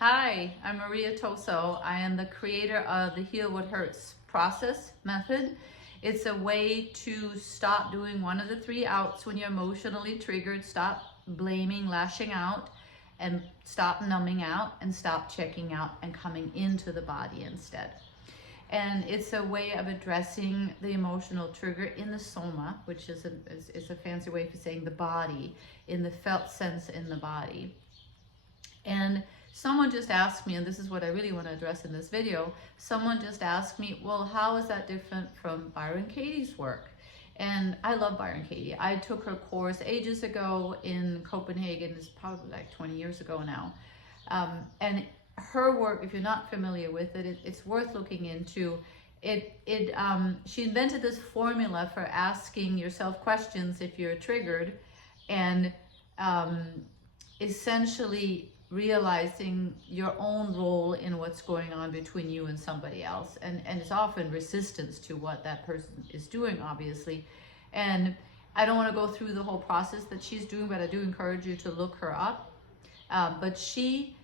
Hi, I'm Maria Toso. I am the creator of the Heal What Hurts process method. It's a way to stop doing one of the three outs when you're emotionally triggered. Stop blaming, lashing out, and stop numbing out, and stop checking out and coming into the body instead. And it's a way of addressing the emotional trigger in the soma, which is a fancy way for saying the body, in the felt sense in the body. And someone just asked me, and this is what I really want to address in this video, someone just asked me, well, how is that different from Byron Katie's work? And I love Byron Katie. I took her course ages ago in Copenhagen. It's probably like 20 years ago now. And her work, if you're not familiar with it, it's worth looking into. She invented this formula for asking yourself questions if you're triggered, and essentially realizing your own role in what's going on between you and somebody else. And it's often resistance to what that person is doing, obviously. And I don't want to go through the whole process that she's doing, but I do encourage you to look her up. But she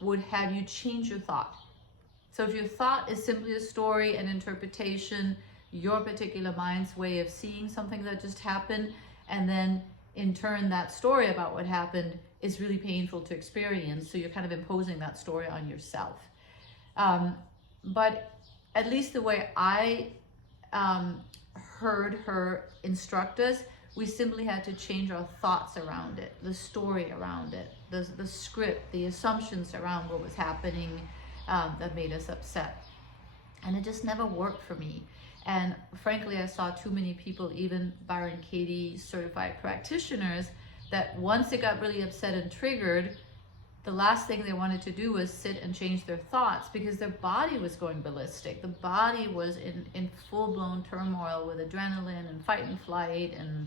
would have you change your thought. So if your thought is simply a story, an interpretation, your particular mind's way of seeing something that just happened, and then in turn that story about what happened is really painful to experience, so you're kind of imposing that story on yourself. But at least the way I heard her instruct us, we simply had to change our thoughts around it, the story around it, the script, the assumptions around what was happening that made us upset. And it just never worked for me. And frankly, I saw too many people, even Byron Katie certified practitioners, that once they got really upset and triggered, the last thing they wanted to do was sit and change their thoughts, because their body was going ballistic. The body was in full-blown turmoil with adrenaline and fight and flight and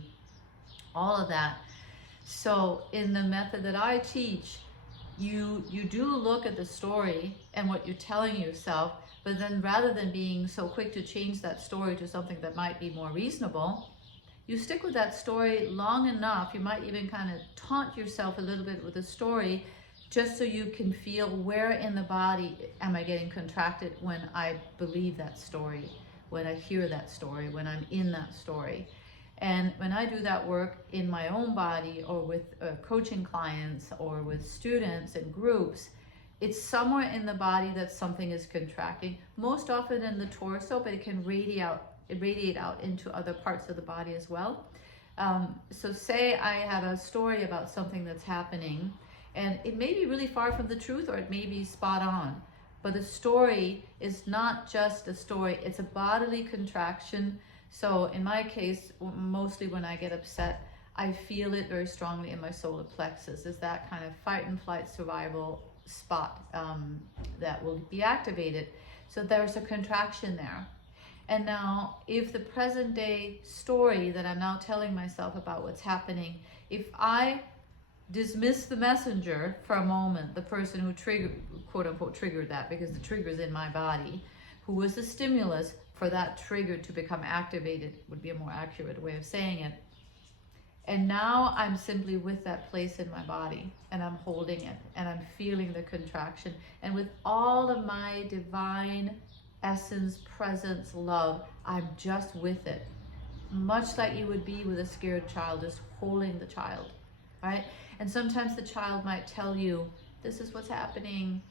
all of that. So in the method that I teach, you do look at the story and what you're telling yourself, but then rather than being so quick to change that story to something that might be more reasonable, you stick with that story long enough. You might even kind of taunt yourself a little bit with the story, just so you can feel where in the body am I getting contracted when I believe that story, when I hear that story, when I'm in that story. And when I do that work in my own body, or with coaching clients, or with students and groups, it's somewhere in the body that something is contracting, most often in the torso, but it can radiate out into other parts of the body as well. So say I have a story about something that's happening, and it may be really far from the truth, or it may be spot on, but the story is not just a story, it's a bodily contraction. So in my case, mostly when I get upset, I feel it very strongly in my solar plexus. Is that kind of fight and flight survival spot that will be activated. So there's a contraction there. And now, if the present day story that I'm now telling myself about what's happening, if I dismiss the messenger for a moment, the person who triggered, quote unquote, triggered that, because the trigger is in my body, who was the stimulus for that trigger to become activated, would be a more accurate way of saying it. And now I'm simply with that place in my body, and I'm holding it, and I'm feeling the contraction. And with all of my divine essence, presence, love, I'm just with it. Much like you would be with a scared child, just holding the child, right? And sometimes the child might tell you, this is what's happening.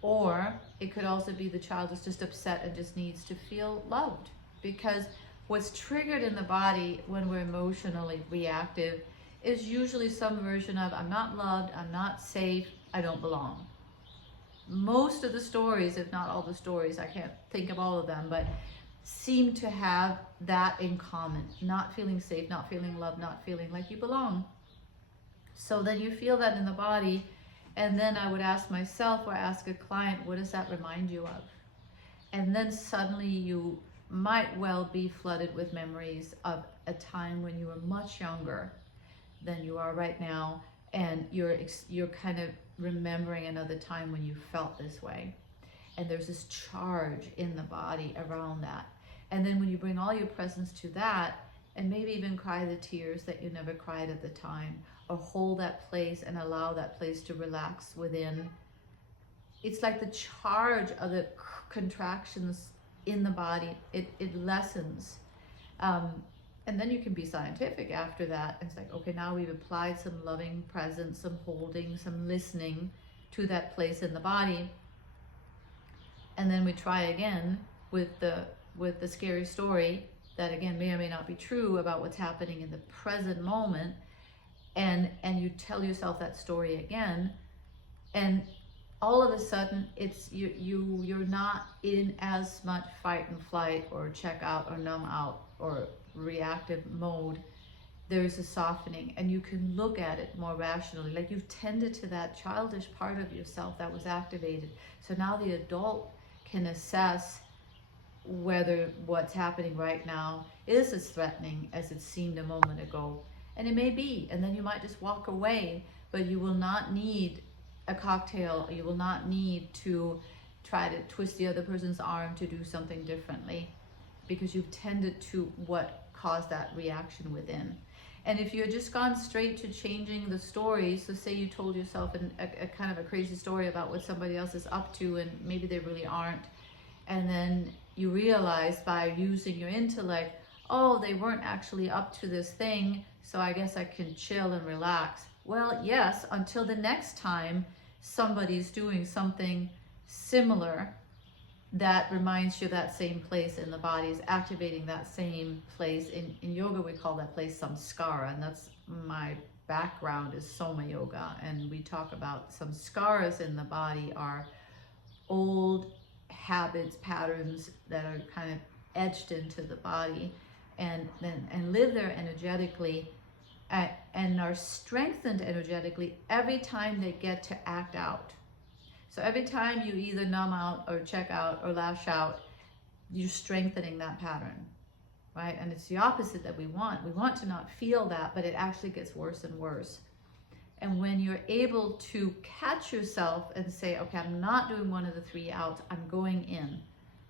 Or it could also be the child is just upset and just needs to feel loved. Because what's triggered in the body when we're emotionally reactive is usually some version of, I'm not loved, I'm not safe, I don't belong. Most of the stories, if not all the stories, I can't think of all of them, but seem to have that in common. Not feeling safe, not feeling loved, not feeling like you belong. So then you feel that in the body, and then I would ask myself, or ask a client, what does that remind you of? And then suddenly you might well be flooded with memories of a time when you were much younger than you are right now, and you're kind of remembering another time when you felt this way. And there's this charge in the body around that. And then when you bring all your presence to that, and maybe even cry the tears that you never cried at the time, or hold that place and allow that place to relax within, it's like the charge of the contractions in the body, it lessens. And then you can be scientific after that. It's like, okay, now we've applied some loving presence, some holding, some listening to that place in the body. And then we try again with the scary story that again may or may not be true about what's happening in the present moment. And you tell yourself that story again, and all of a sudden it's you're not in as much fight and flight or check out or numb out or reactive mode. There's a softening, and you can look at it more rationally, like you've tended to that childish part of yourself that was activated. So now the adult can assess whether what's happening right now is as threatening as it seemed a moment ago. And it may be, and then you might just walk away, but you will not need a cocktail. You will not need to try to twist the other person's arm to do something differently, because you've tended to what caused that reaction within. And if you're just gone straight to changing the story, so say you told yourself a kind of a crazy story about what somebody else is up to and maybe they really aren't, and then you realize by using your intellect, oh, they weren't actually up to this thing, so I guess I can chill and relax. Well, yes, until the next time somebody's doing something similar that reminds you of that same place in the body, is activating that same place. In yoga, we call that place samskara, and that's my background is Soma Yoga, and we talk about samskaras in the body are old habits, patterns that are kind of etched into the body and live there energetically and are strengthened energetically every time they get to act out. So every time you either numb out or check out or lash out, you're strengthening that pattern, right? And it's the opposite that we want. We want to not feel that, but it actually gets worse and worse. And when you're able to catch yourself and say, okay, I'm not doing one of the three outs, I'm going in.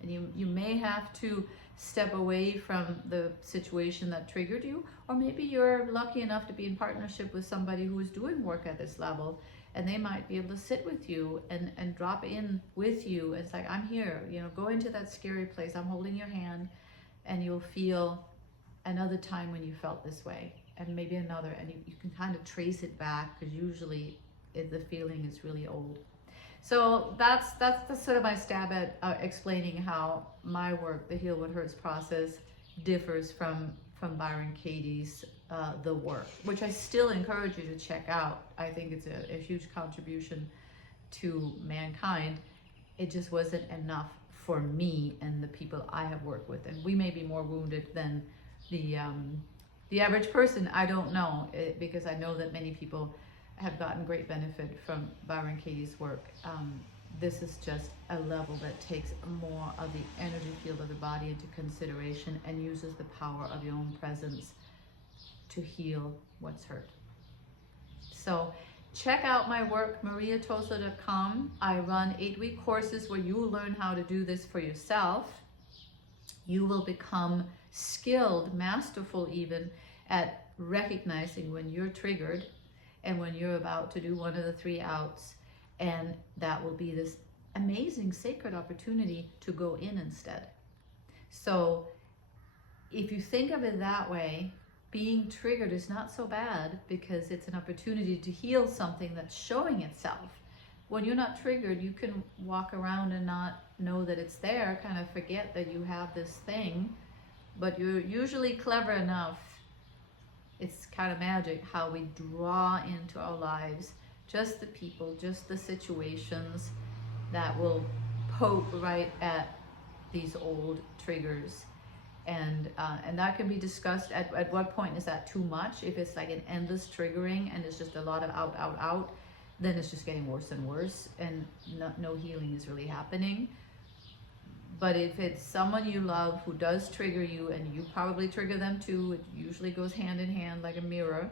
And you may have to step away from the situation that triggered you, or maybe you're lucky enough to be in partnership with somebody who is doing work at this level, and they might be able to sit with you and drop in with you. It's like, I'm here, go into that scary place, I'm holding your hand, and you'll feel another time when you felt this way, and maybe another, and you can kind of trace it back, because usually the feeling is really old. So that's the sort of my stab at explaining how my work, the Heal What Hurts process, differs from Byron Katie's The Work, which I still encourage you to check out. I think it's a huge contribution to mankind. It just wasn't enough for me and the people I have worked with, and we may be more wounded than the average person. I don't know, because I know that many people have gotten great benefit from Byron Katie's work. This is just a level that takes more of the energy field of the body into consideration and uses the power of your own presence to heal what's hurt. So check out my work, mariatoso.com. I run 8-week courses where you learn how to do this for yourself. You will become skilled, masterful even, at recognizing when you're triggered and when you're about to do one of the three outs, and that will be this amazing sacred opportunity to go in instead. So if you think of it that way, being triggered is not so bad, because it's an opportunity to heal something that's showing itself. When you're not triggered, you can walk around and not know that it's there, kind of forget that you have this thing, but you're usually clever enough. It's kind of magic how we draw into our lives just the people, just the situations that will poke right at these old triggers. And that can be discussed at what point is that too much. If it's like an endless triggering and it's just a lot of out, then it's just getting worse and worse, and no healing is really happening. But if it's someone you love who does trigger you, and you probably trigger them too, it usually goes hand in hand like a mirror,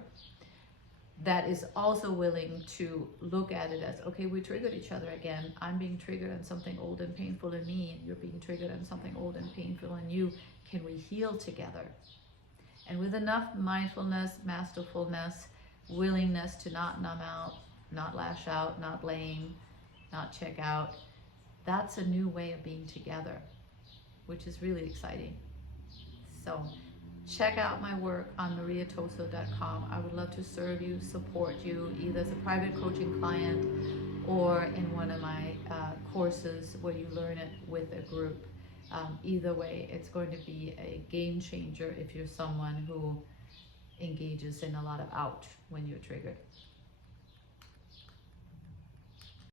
that is also willing to look at it as, okay, we triggered each other again. I'm being triggered on something old and painful in me, and you're being triggered on something old and painful in you. Can we heal together? And with enough mindfulness, masterfulness, willingness to not numb out, not lash out, not blame, not check out. That's a new way of being together, which is really exciting. So check out my work on mariatoso.com. I would love to serve you, support you, either as a private coaching client or in one of my courses where you learn it with a group. Either way, it's going to be a game changer if you're someone who engages in a lot of ouch when you're triggered.